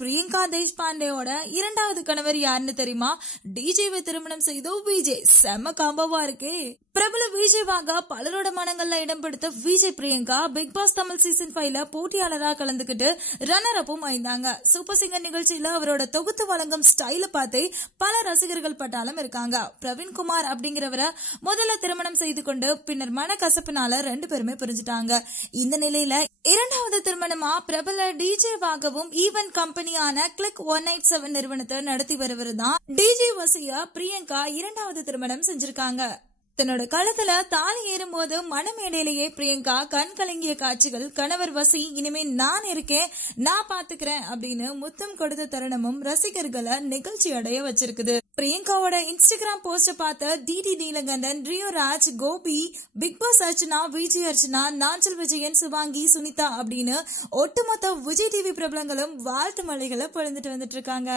பிரியங்கா தேஷ்பாண்டேயோட இரண்டாவது கணவர் யாருன்னு தெரியுமா? டிஜேவை திருமணம் செய்த விஜய். செம காம்போவா இருக்கே. பிரபல விஜய்வாக பலரோட மனங்கள்ல இடம் பிடித்த Vijay Priyanka big boss Tamil season 5ல போட்டியாளரா கலந்துகிட்டு ரன்னர் அப்பும் ஆயிருந்தாங்க. சூப்பர் சிங்கர் நிகழ்ச்சியில அவரோட தொகுத்து வழங்கும் ஸ்டைல பார்த்து பல ரசிகர்கள் பட்டாலும் இருக்காங்க. பிரவீன்குமார் அப்படிங்கிறவரை முதல்ல திருமணம் செய்து கொண்டு பின்னர் மனக்கசப்பினால 2 பேருமே பிரிஞ்சுட்டாங்க. இந்த நிலையில இரண்டாவது திருமணமா பிரபல டிஜேவாகவும் ஈவென்ட் கம்பெனியான கிளிக் 187 நிறுவனத்தை நடத்தி வருவதுதான் டிஜே வசியா பிரியங்கா இரண்டாவது திருமணம் செஞ்சிருக்காங்க. தன்னோட கழுத்துல தாலி ஏறும் போது மனமேடையிலேயே பிரியங்கா கண் கலங்கிய காட்சிகள் கணவர் வசி இனிமே நான் இருக்கேன், நான் பாத்துக்கிறேன் அப்படின்னு முத்தம் கொடுத்த தருணமும் ரசிகர்களை நிகழ்ச்சி அடைய வச்சிருக்குது. பிரியங்காவோட இன்ஸ்டாகிராம் போஸ்ட பார்த்த DD Neelakandan, Rio Raj, Gopi, big boss Archana, Vijay Archana, Nanjil Vijayan, Shubhangi, Sunitha அப்படின்னு ஒட்டுமொத்த விஜய் டிவி பிரபலங்களும் வாழ்த்து மலைகளை பொழிந்துட்டு வந்துட்டு இருக்காங்க.